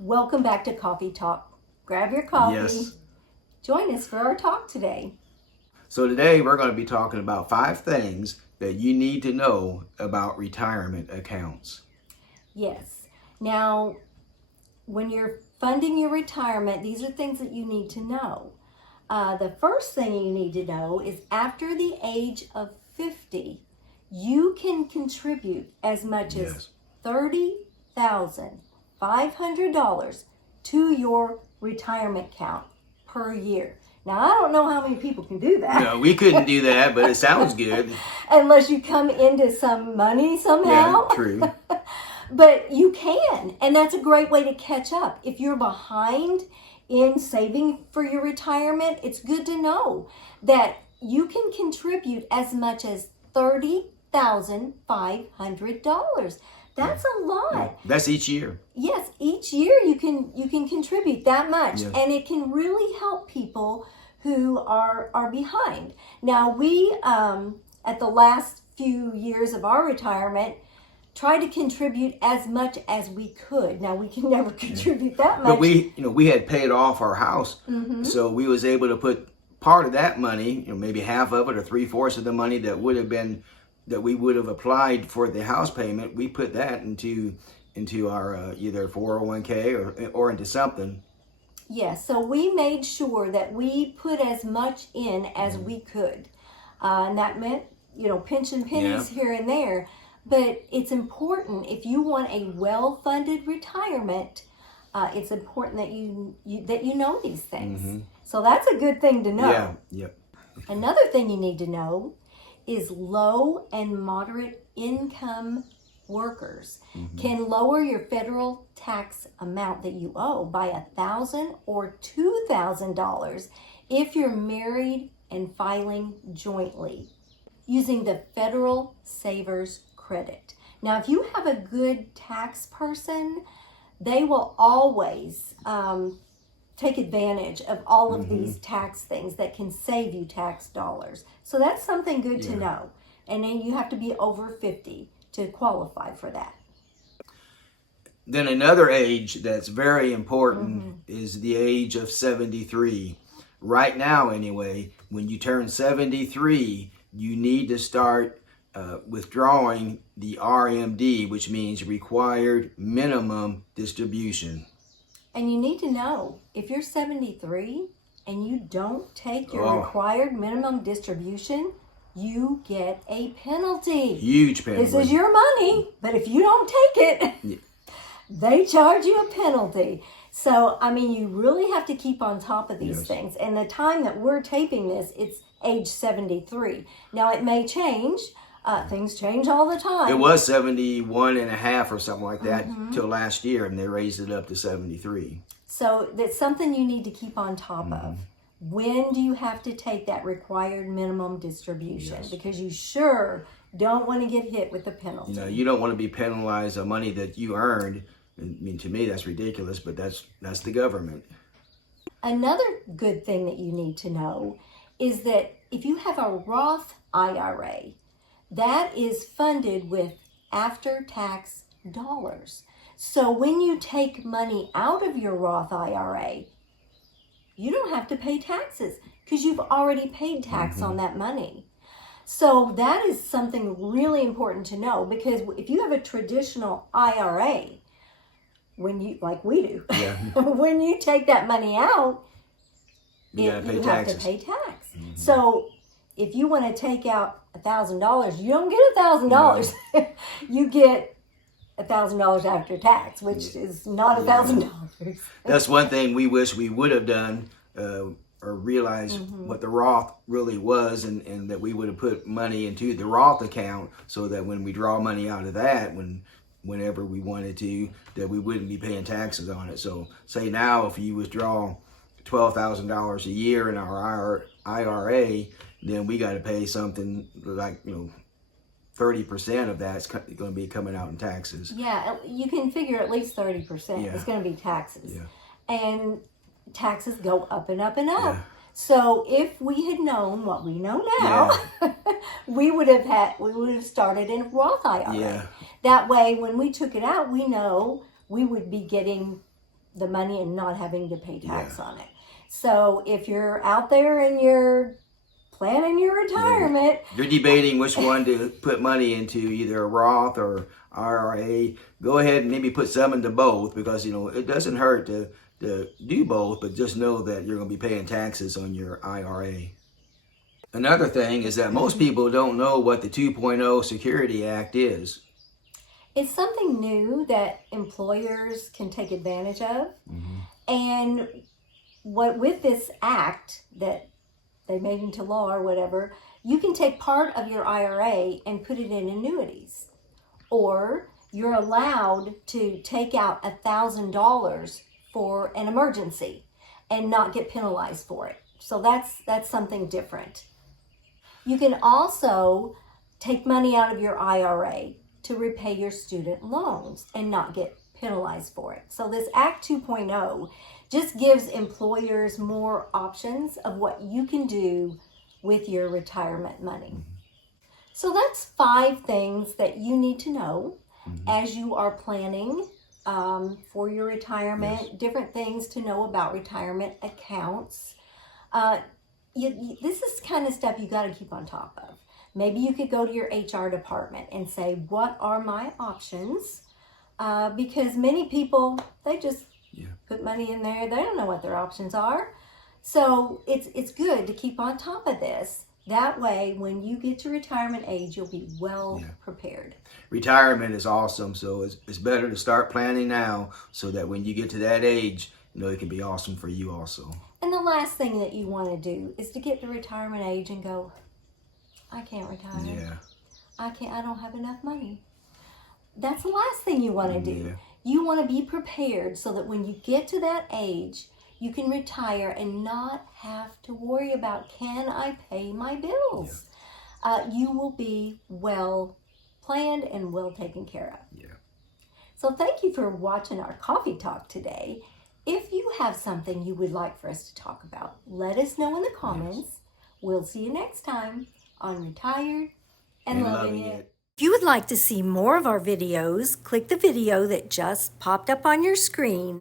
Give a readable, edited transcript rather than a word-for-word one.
Welcome back to Coffee Talk. Grab your coffee. Yes. Join us for our talk today. So today we're going to be talking about 5 things that you need to know about retirement accounts. Yes. Now, when you're funding your retirement, these are things that you need to know. The first thing you need to know is after the age of 50, you can contribute as much as $30,500 to your retirement account per year. Now, I don't know how many people can do that. No, we couldn't do that, but it sounds good. Unless you come into some money somehow. Yeah, true. But you can, and that's a great way to catch up. If you're behind in saving for your retirement, it's good to know that you can contribute as much as $30,500. That's a lot. Yeah. That's each year. Yes, each year you can contribute that much, Yes. and it can really help people who are behind. Now we at the last few years of our retirement tried to contribute as much as we could. Now we can never contribute that much. But we had paid off our house, so we was able to put part of that money, maybe half of it or 3/4 of the money that we would have applied for the house payment. We put that into our either 401k or into something. Yes, so we made sure that we put as much in as we could, and that meant pinching pennies here and there. But it's important if you want a well-funded retirement. It's important that you know these things. So that's a good thing to know. Yeah. Yep. Another thing you need to know is low and moderate income workers can lower your federal tax amount that you owe by $1,000 or $2,000 if you're married and filing jointly using the Federal Savers Credit. Now, if you have a good tax person, they will always take advantage of all of these tax things that can save you tax dollars. So that's something good to know. And then you have to be over 50 to qualify for that. Then another age that's very important is the age of 73. Right now, anyway, when you turn 73, you need to start withdrawing the RMD, which means required minimum distribution. And you need to know, if you're 73 and you don't take your required minimum distribution, you get a penalty. Huge penalty. This is your money, but if you don't take it, they charge you a penalty. So, you really have to keep on top of these things. And the time that we're taping this, it's age 73. Now, it may change. Things change all the time. It was 71 and a half or something like that till last year, and they raised it up to 73. So that's something you need to keep on top of. When do you have to take that required minimum distribution? Yes. Because you sure don't want to get hit with the penalty. You don't want to be penalized on money that you earned. To me, that's ridiculous, but that's the government. Another good thing that you need to know is that if you have a Roth IRA, that is funded with after-tax dollars. So when you take money out of your Roth IRA, you don't have to pay taxes because you've already paid tax on that money. So that is something really important to know, because if you have a traditional IRA, like we do, when you take that money out, you have to pay tax. So if you want to take out $1,000, you don't get $1,000. You get $1,000 after tax, which is not $1,000. That's one thing we wish we would have done, or realized what the Roth really was, and that we would have put money into the Roth account so that when we draw money out of that, whenever we wanted to, that we wouldn't be paying taxes on it. So say now if you withdraw $12,000 a year in our IRA, then we got to pay something like 30% of that's going to be coming out in taxes. Yeah, you can figure at least 30% is going to be taxes. Yeah. And taxes go up and up and up. Yeah. So if we had known what we know now, we would have started in a Roth IRA. Yeah. That way, when we took it out, we know we would be getting the money and not having to pay tax on it. So if you're out there and you're planning your retirement, you're debating which one to put money into, either a Roth or IRA, go ahead and maybe put some into both, because it doesn't hurt to do both, but just know that you're going to be paying taxes on your IRA. Another thing is that most people don't know what the 2.0 Security Act is. It's something new that employers can take advantage of. And with this act that they made into law or whatever, you can take part of your IRA and put it in annuities. Or you're allowed to take out $1,000 for an emergency and not get penalized for it. So that's something different. You can also take money out of your IRA to repay your student loans and not get penalized for it. So this Act 2.0 just gives employers more options of what you can do with your retirement money. So that's 5 things that you need to know as you are planning for your retirement, different things to know about retirement accounts. This is kind of stuff you got to keep on top of. Maybe you could go to your HR department and say, what are my options? Because many people, they just put money in there. They don't know what their options are. So it's good to keep on top of this. That way, when you get to retirement age, you'll be well prepared. Retirement is awesome, so it's better to start planning now so that when you get to that age, it can be awesome for you also. And the last thing that you want to do is to get to retirement age and go, I can't retire. I don't have enough money. That's the last thing you want to do. You want to be prepared so that when you get to that age, you can retire and not have to worry about, can I pay my bills? You will be well planned and well taken care of. So thank you for watching our coffee talk today. If you have something you would like for us to talk about, let us know in the comments. We'll see you next time on Retired and Loving It. If you would like to see more of our videos, click the video that just popped up on your screen.